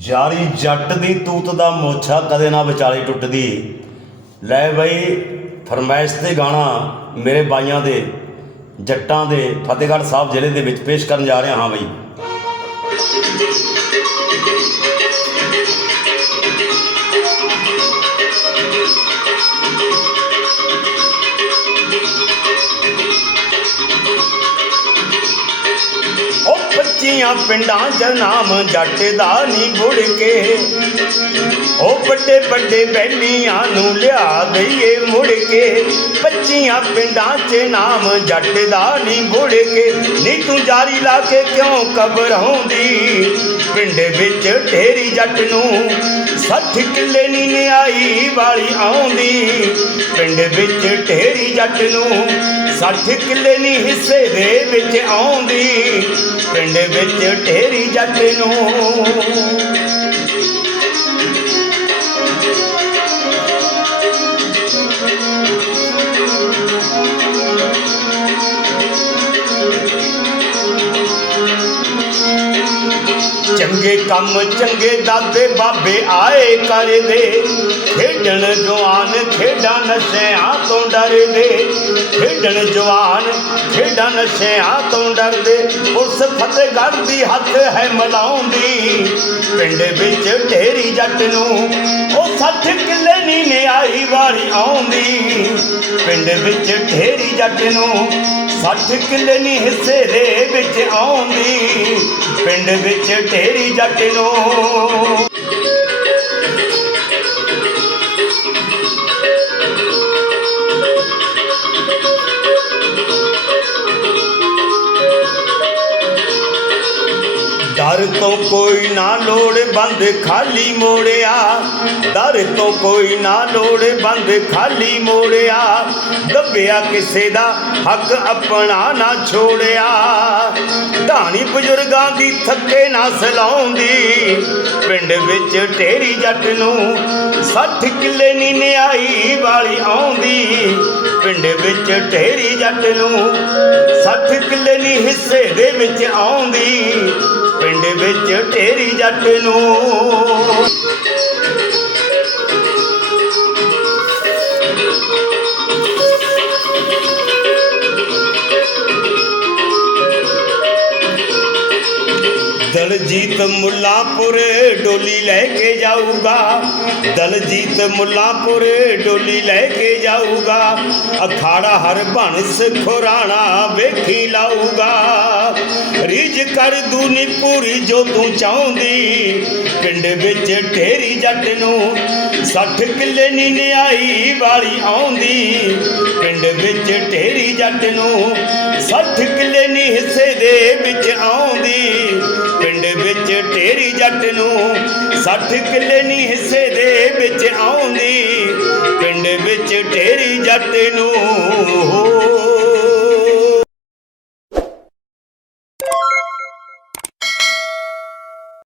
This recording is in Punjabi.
ਯਾਰੀ ਜੱਟ ਦੀ ਤੂਤ ਦਾ ਮੋਛਾ ਕਦੇ ਨਾ ਵਿਚਾਲੇ ਟੁੱਟਦੀ। ਲੈ ਬਈ, ਫਰਮਾਇਸ਼ ਤੇ ਗਾਣਾ ਮੇਰੇ ਬਾਈਆਂ ਦੇ, ਜੱਟਾਂ ਦੇ, ਫਤਿਹਗੜ੍ਹ ਸਾਹਿਬ ਜ਼ਿਲ੍ਹੇ ਦੇ ਵਿੱਚ ਪੇਸ਼ ਕਰਨ ਜਾ ਰਿਹਾ ਹਾਂ ਬਈ। ਉਹ ਪੱਚੀਆਂ ਪਿੰਡਾਂ ਚ ਨਾਮ ਜੱਟ ਦਾ ਨਹੀਂ ਬੁੜ ਕੇ। ਉਹ ਵੱਡੇ ਵੱਡੇ ਬੈਲੀਆਂ ਨੂੰ ਲਿਆ ਦਈਏ ਮੁੜ ਕੇ। ਪੱਚੀਆਂ ਪਿੰਡਾਂ 'ਚ ਨਾਮ ਜੱਟ ਦਾ ਨਹੀਂ ਬੁੜ ਕੇ। ਨੀ ਤੂੰ ਜਾਰੀ ਲਾ ਕੇ ਕਿਉਂ ਕਬਰਾਉਂਦੀ ਪਿੰਡ ਵਿੱਚ ਢੇਰੀ ਜੱਟ ਨੂੰ ਸੱਠ ਕਿੱਲੇ ਨੀ ਨਿਆਈ ਵਾਲੀ ਆਉਂਦੀ। ਪਿੰਡ ਵਿੱਚ ਢੇਰੀ ਜੱਟ ਨੂੰ ਸੱਠ ਕਿੱਲੇ ਨੀ ਹਿੱਸੇ ਦੇ ਵਿੱਚ ਆਉਂਦੀ। ਪਿੰਡ ਵਿੱਚ ਢੇਰੀ ਜੱਟ ਨੂੰ ਚੰਗੇ ਕੰਮ, ਚੰਗੇ ਦਾਦੇ ਬਾਬੇ ਆਏ ਕਰਦੇ ਖੇਡਣ ਜਵਾਨ ਖੇਡਾਂ ਨਸ਼ਿਆਂ ਤੋਂ ਡਰਦੇ। ਖੇਡਣ ਜਵਾਨ ਖੇਡਾਂ ਨਸ਼ਿਆਂ ਤੋਂ ਡਰਦੇ। ਉਸ ਫਤਿਹਗੜ੍ਹ ਦੀ ਹੱਥ ਹੈ ਮਲਾਉਂਦੀ। ਪਿੰਡ ਵਿੱਚ ਢੇਰੀ ਜੱਟ ਨੂੰ ਉਹ 60 ਕਿੱਲੇ ਨੀ ਨਿਆਈ ਵਾਰੀ ਆਉਂਦੀ। ਪਿੰਡ ਵਿੱਚ ਢੇਰੀ ਜੱਟ ਨੂੰ 60 ਕਿੱਲੇ ਨੀ ਹਿੱਸੇ ਦੇ ਵਿੱਚ ਆਉਂਦੀ। ਪਿੰਡ ਵਿੱਚ ਢੇਰੀ ਜੱਟ ਨੂੰ ਦਰ ਤੋਂ ਕੋਈ ਨਾ ਲੋੜ, ਬੰਦ ਖਾਲੀ ਮੋੜਿਆ। ਦਰ ਤੋਂ ਕੋਈ ਨਾ ਲੋੜ, ਬੰਦ ਖਾਲੀ ਮੋੜਿਆ। ਦੱਬਿਆ ਕਿਸੇ ਦਾ ਹੱਕ ਆਪਣਾ ਨਾ ਛੋੜਿਆ। ਢਾਣੀ ਬਜ਼ੁਰਗਾਂ ਦੀ ਥੱਕੇ ਨਾ ਸਲਾਉਂਦੀ। ਪਿੰਡ ਵਿੱਚ ਢੇਰੀ ਜੱਟ ਨੂੰ 60 ਕਿੱਲੇ ਨੀ ਨਿਆਈ ਵਾਲੀ ਆਉਂਦੀ। ਪਿੰਡ ਵਿੱਚ ਢੇਰੀ ਜੱਟ ਨੂੰ 60 ਕਿੱਲੇ ਨੀ ਹਿੱਸੇ ਦੇ ਵਿੱਚ ਆਉਂਦੀ। ਪਿੰਡ ਵਿੱਚ ਢੇਰੀ ਜੱਟ ਨੂੰ। ਦਲਜੀਤ ਮੁੱਲਾਂਪੁਰ ਡੋਲੀ ਲੈ ਕੇ ਜਾਊਗਾ। ਦਲਜੀਤ ਮੁੱਲਾਂਪੁਰ ਡੋਲੀ ਲੈ ਕੇ ਜਾਊਗਾ। ਅਖਾੜਾ ਹਰ ਭਣਸ ਖੁਰਾਣਾ ਵੇਖੀ ਲਾਊਗਾ। ਰਿਜ ਕਰ ਦੂਨੀ ਪੂਰੀ ਜੋ ਤੂੰ ਚਾਹੁੰਦੀ। ਪਿੰਡ ਵਿੱਚ ਢੇਰੀ ਜੱਟ ਨੂੰ 60 ਕਿੱਲੇ ਨੀ ਨਿਆਈ ਵਾਲੀ ਆਉਂਦੀ। ਪਿੰਡ ਵਿੱਚ ਢੇਰੀ ਜੱਟ ਨੂੰ 60 ਕਿੱਲੇ ਨੀ ਹਿੱਸੇ ਦੇ ਵਿੱਚ ਆਉਂਦੀ। ਪਿੰਡ ਵਿੱਚ ਢੇਰੀ ਜੱਟ ਨੂੰ 60 ਕਿੱਲੇ ਨੀ ਹਿੱਸੇ ਦੇ ਵਿੱਚ ਆਉਂਦੀ। ਪਿੰਡ ਵਿੱਚ ਢੇਰੀ ਜੱਟ ਨੂੰ